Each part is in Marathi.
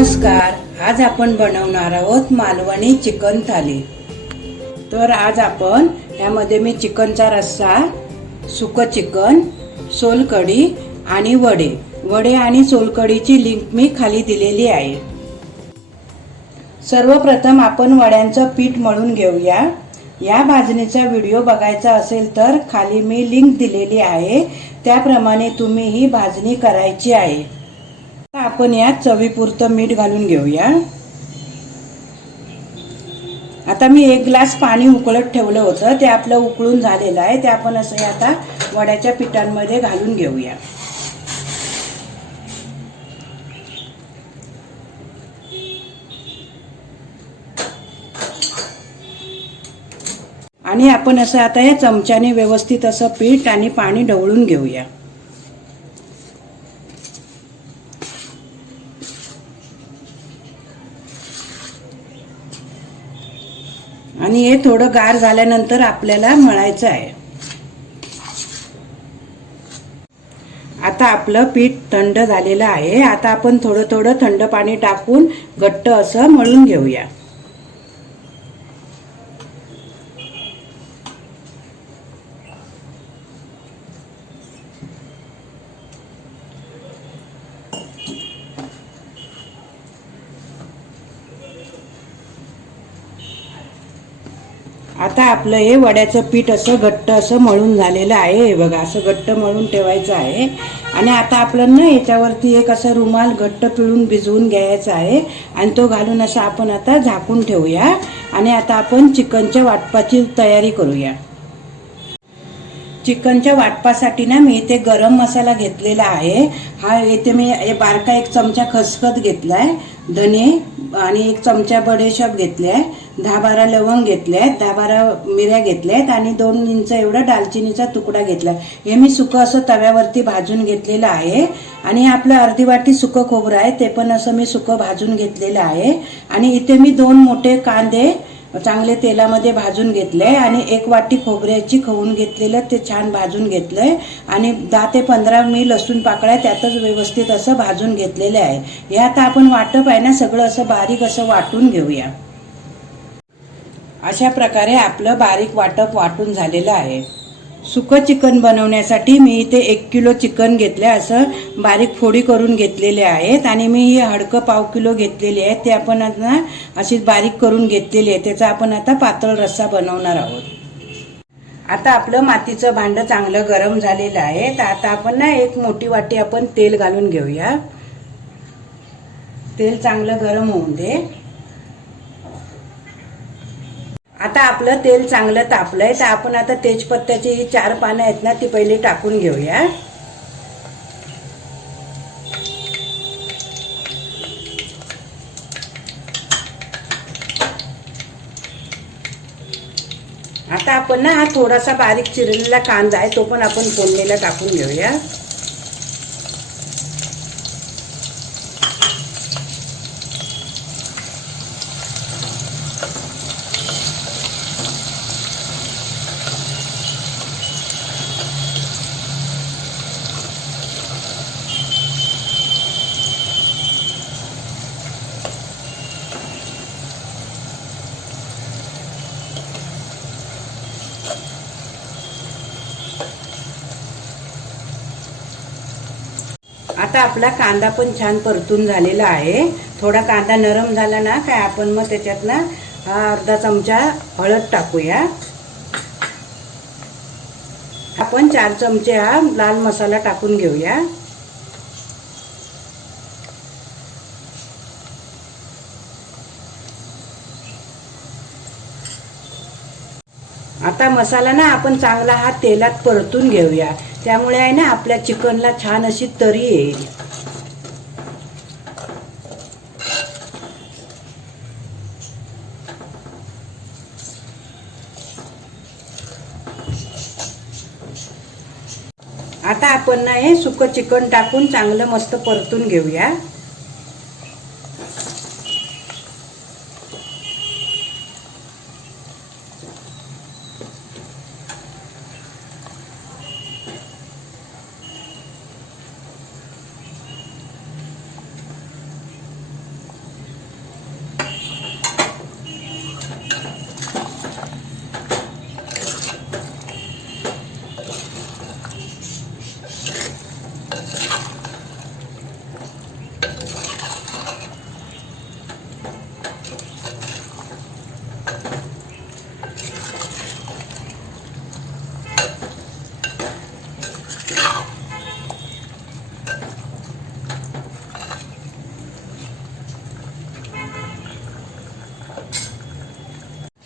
नमस्कार आज आपण बनवणार आहोत मालवणी चिकन थाली. तर आज आपण यामध्ये मी चिकनचा रस्सा सुकं चिकन सोलकढी आणि वडे. वडे आणि सोलकढीची लिंक मी खाली दिलेली आहे. सर्वप्रथम आपण वड्यांचं पीठ मळून घेऊया. या भाजणीचा व्हिडिओ बघायचा असेल तर खाली मी लिंक दिलेली आहे. त्याप्रमाणे तुम्ही ही भाजणी करायची आहे. आता आपण यात चवीपुरतं मीठ घालून घेऊया. आता मी एक ग्लास पाणी उकळत ठेवलं होतं. ते आपलं उकळून झालेलं आहे. ते आपण असं हे आता वड्याच्या पिठांमध्ये घालून घेऊया. आणि आपण असं आता या चमच्याने व्यवस्थित असं पीठ आणि पाणी ढवळून घेऊया. आणि हे थोडं गार झाल्यानंतर आपल्याला मळायचं आहे. आता आपलं पीठ थंड झालेलं आहे. आता आपण थोडं थोडं थंड पाणी टाकून घट्ट असं मळून घेऊया आता आपलं हे वड्याचं पीठ असं घट्ट असं मळून झालेलं आहे हे बघा असं घट्ट मळून ठेवायचं आहे. आणि आता आपलं ना याच्यावरती एक असं रुमाल घट्ट पिळून भिजवून घ्यायचा आहे आणि तो घालून असं आपण आता झाकून ठेवूया. आणि आता आपण चिकनच्या वाटपाची तयारी करूया. चिकनच्या वाटपासाठी ना मी इथे गरम मसाला घेतलेला आहे. हा इथे मी हे बारका एक चमचा खसखस घेतलाय धने आणि एक चमचा बडेशॉप घेतले आहे. दहा बारा लवंग घेतले आहेत दहा बारा मिऱ्या घेतल्या आहेत आणि दोन इंच एवढा दालचिनीचा तुकडा घेतला. हे मी सुकं असं तव्यावरती भाजून घेतलेलं आहे. आणि आपलं अर्धी वाटी सुकं खोबरं आहे ते पण असं मी सुकं भाजून घेतलेलं आहे. आणि इथे मी दोन मोठे कांदे चांगले तेलामध्ये भाजून घेतले आणि एक वाटी खोबऱ्याची खवून घेतलेलं ते छान भाजून घेतलंय. आणि दहा ते पंधरा मी लसूण पाकळ्या त्यातच व्यवस्थित असं भाजून घेतलेलं आहे. हे आता आपण वाटप आहे ना सगळं असं बारीक असं वाटून घेऊया. अशा प्रकारे आपलं बारीक वाटप वाटून झालेलं आहे. सुकं चिकन बनवण्यासाठी मी इथे एक किलो चिकन घेतले असं बारीक फोडी करून घेतलेले आहेत आणि मी ही हडकं पाव किलो घेतलेली आहेत ते आपण आता अशीच बारीक करून घेतलेली आहे त्याचा आपण आता पातळ रस्सा बनवणार आहोत. आता आपलं मातीचं भांडं चांगलं गरम झालेलं आहे तर आता आपण ना एक मोठी वाटी आपण तेल घालून घेऊया. तेल चांगलं गरम होऊन दे. आता आपलं तेल चांगलं तापलंय तर आपण आता तेजपत्त्याची ही चार पानं आहेत ना ती पहिले टाकून घेऊया. आता आपण ना हा थोडासा बारीक चिरलेला कांदा आहे तो पण आपण फोडणीला टाकून घेऊया. आता आपला कांदा पण छान परतून झालेला आहे. थोडा कांदा नरम झाला ना काय आपण मग त्याच्यात ना अर्धा चमचा हळद टाकूया. आपण चार चमचे हा लाल मसाला टाकून घेऊया. आता मसाला ना आपण चांगला हा तेलात परतून घेऊया. त्यामुळे आहे ना आपल्या चिकनला छान अशी तरी येईल. आता आपण ना हे सुकं चिकन टाकून चांगलं मस्त परतून घेऊया.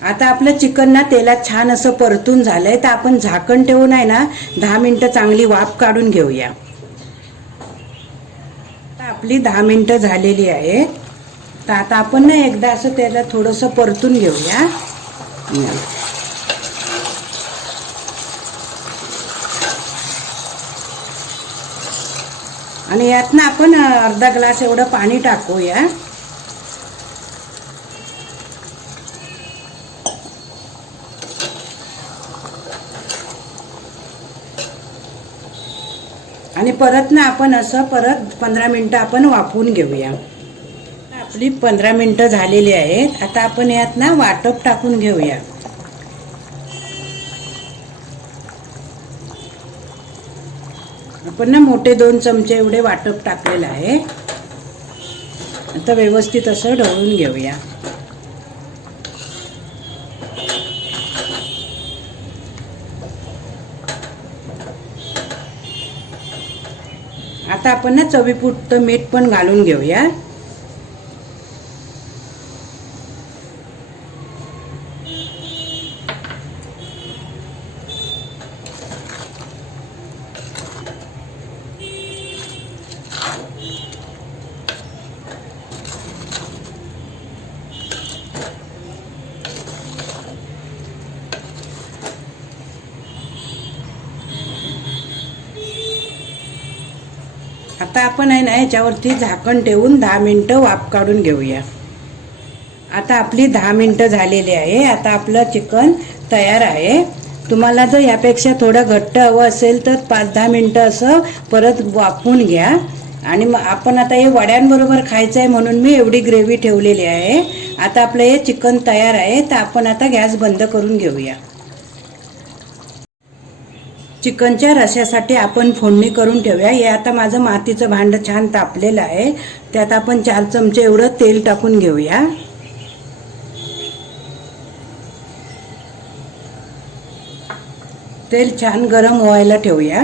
आता आपलं चिकन ना तेलात छान असं परतून झालंय तर आपण झाकण ठेवून आहे ना दहा मिनटं चांगली वाफ काढून घेऊया. आपली दहा मिनटं झालेली आहे तर आता आपण ना एकदा असं त्याला थोडंसं परतून घेऊया. आणि यात ना आपण अर्धा ग्लास एवढं पाणी टाकूया. आणि परत ना आपण असं परत पंधरा मिनटं आपण वाफवून घेऊया. आपली पंधरा मिनटं झालेली आहेत. आता आपण यात ना वाटप टाकून घेऊया. आपण ना मोठे दोन चमचे एवढे वाटप टाकलेलं आहे. आता व्यवस्थित असं ढवळून घेऊया. आता आपण ना चवीपुरतं मीठ पण घालून घेऊया. आता आपण आहे ना याच्यावरती झाकण ठेवून दहा मिनटं वाफ काढून घेऊया. आता आपली दहा मिनटं झालेली आहे. आता आपलं चिकन तयार आहे. तुम्हाला जर यापेक्षा थोडं घट्ट हवं असेल तर पाच दहा मिनटं असं परत वाफवून घ्या. आणि मग आपण आता हे वड्यांबरोबर खायचं आहे म्हणून मी एवढी ग्रेव्ही ठेवलेली आहे. आता आपलं हे चिकन तयार आहे. तर आपण आता गॅस बंद करून घेऊया. चिकनच्या रश्यासाठी आपण फोडणी करून ठेवूया. हे आता माझं मातीचं भांडं छान तापलेलं आहे. त्यात आपण चार चमचे एवढं तेल टाकून घेऊया. तेल छान गरम व्हायला ठेवूया.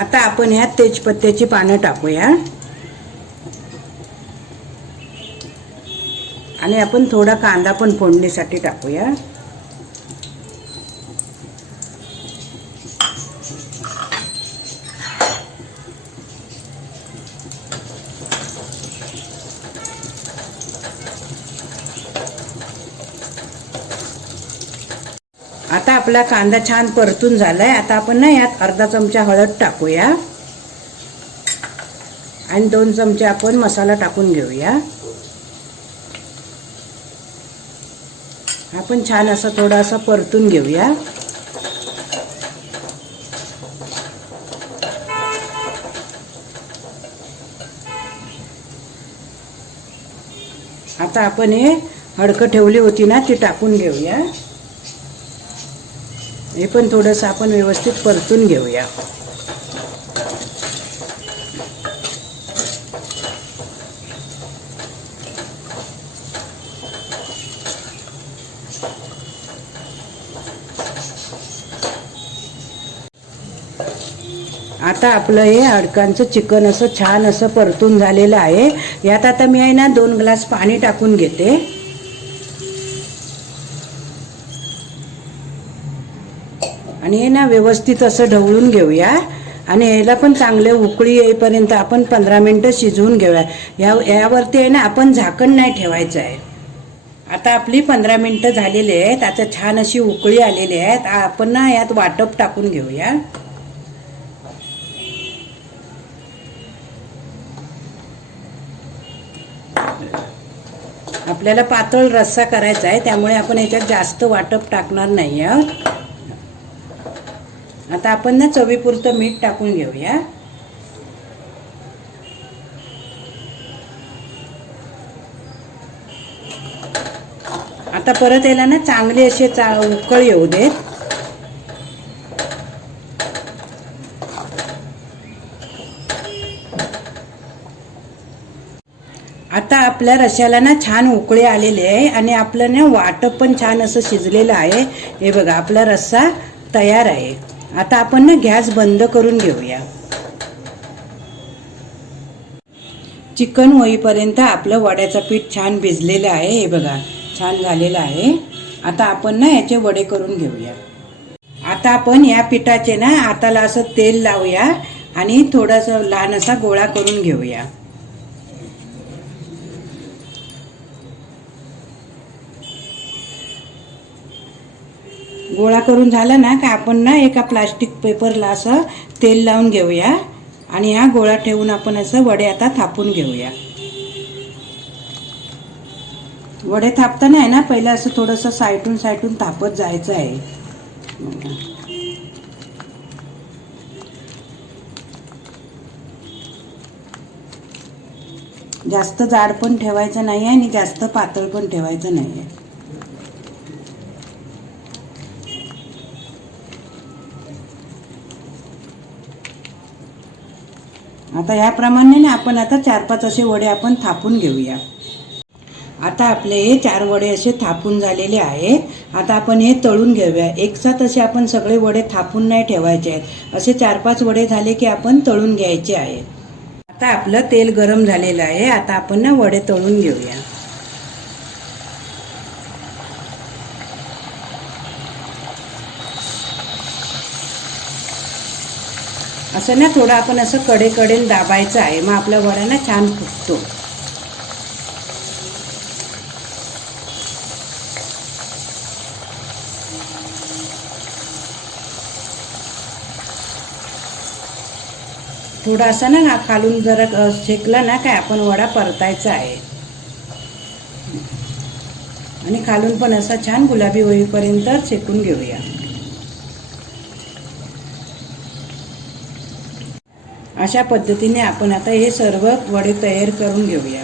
आता आपण ह्या तेजपत्त्याची पानं टाकूया. आणि आपण थोडा कांदा पण फोडणीसाठी टाकूया. आता आपला कांदा छान परतून झालाय. आता आपण ना यात अर्धा चमचा हळद टाकूया. आणि दोन चमचे आपण मसाला टाकून घेऊया. आपण छान असं थोडंसं परतून घेऊया. आता आपण हे हडकं ठेवली होती ना ती टाकून घेऊया. हे पण थोडंसं आपण व्यवस्थित परतून घेऊया. आता आपलं हे अडकांचं चिकन असं छान असं परतून झालेलं आहे. यात आता मी आहे ना दोन ग्लास पाणी टाकून घेते. आणि हे ना व्यवस्थित असं ढवळून घेऊया. आणि याला पण चांगले उकळी येईपर्यंत आपण पंधरा मिनटं शिजवून घेऊया. या यावरती आहे ना आपण झाकण नाही ठेवायचं आहे. आता आपली पंधरा मिनटं झालेली आहेत. आता छान अशी उकळी आलेली आहेत. आपण ना यात वाटप टाकून घेऊया. आपल्याला पातळ रस्सा करायचा आहे. त्यामुळे आपण याच्यात जास्त वाटप टाकणार नाही आहोत. आता आपण ना चवीपुरतं मीठ टाकून घेऊया. आता परत याला ना चांगले असे चा उकळ येऊ देत. आता आपल्या रश्याला ना छान उकळे आलेले आहे आणि आपलं ना वाटप पण छान असं शिजलेलं आहे. हे बघा आपला रस्सा तयार आहे. आता आपण ना गॅस बंद करून घेऊया. चिकन होईपर्यंत आपलं वड्याचं पीठ छान भिजलेलं आहे हे बघा छान झालेलं आहे. आता आपण ना याचे वडे करून घेऊया. आता आपण या पिठाचे ना हाताला असं तेल लावूया आणि थोडासा लहान असा गोळा करून घेऊया. गोळा करून झाला ना का आपण ना एका प्लास्टिक पेपरला असं तेल लावून घेऊया. आणि हा गोळा ठेवून आपण असं वडे आता थापून घेऊया. वडे थापताना आहे ना पहिलं असं थोडंसं साईटून साईटून थापत जायचं आहे. जास्त जाड पण ठेवायचं नाही आहे आणि जास्त पातळ पण ठेवायचं नाही आहे. आता याप्रमाणे ना आपण आता चार पाच असे वडे आपण थापून घेऊया. आता आपले हे चार वडे असे थापून झालेले आहेत. आता आपण हे तळून घेऊया. एकसाथ असे आपण सगळे वडे थापून नाही ठेवायचे आहेत. असे चार पाच वडे झाले की आपण तळून घ्यायचे आहेत. आता आपलं तेल गरम झालेलं आहे. आता आपण ना वडे तळून घेऊया. असं ना थोडं आपण असं कडे कडेन दाबायचं आहे. मग आपला वडा ना छान फुगतो थोडा असं ना खालून जरा शेकला ना काय आपण वडा परतायचा आहे. आणि खालून पण असा छान गुलाबी होईपर्यंत शेकून घेऊया. अशा पद्धतीने आपण आता हे सर्व वडे तयार करून घेऊया.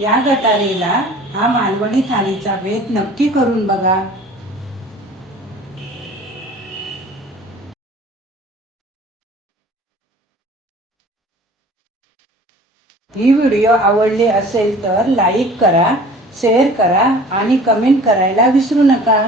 या गटारीला हा मालवणी थालीचा भेद नक्की करून बघा. ही व्हिडिओ आवडली असेल तर लाईक करा शेअर करा आणि कमेंट करायला विसरू नका.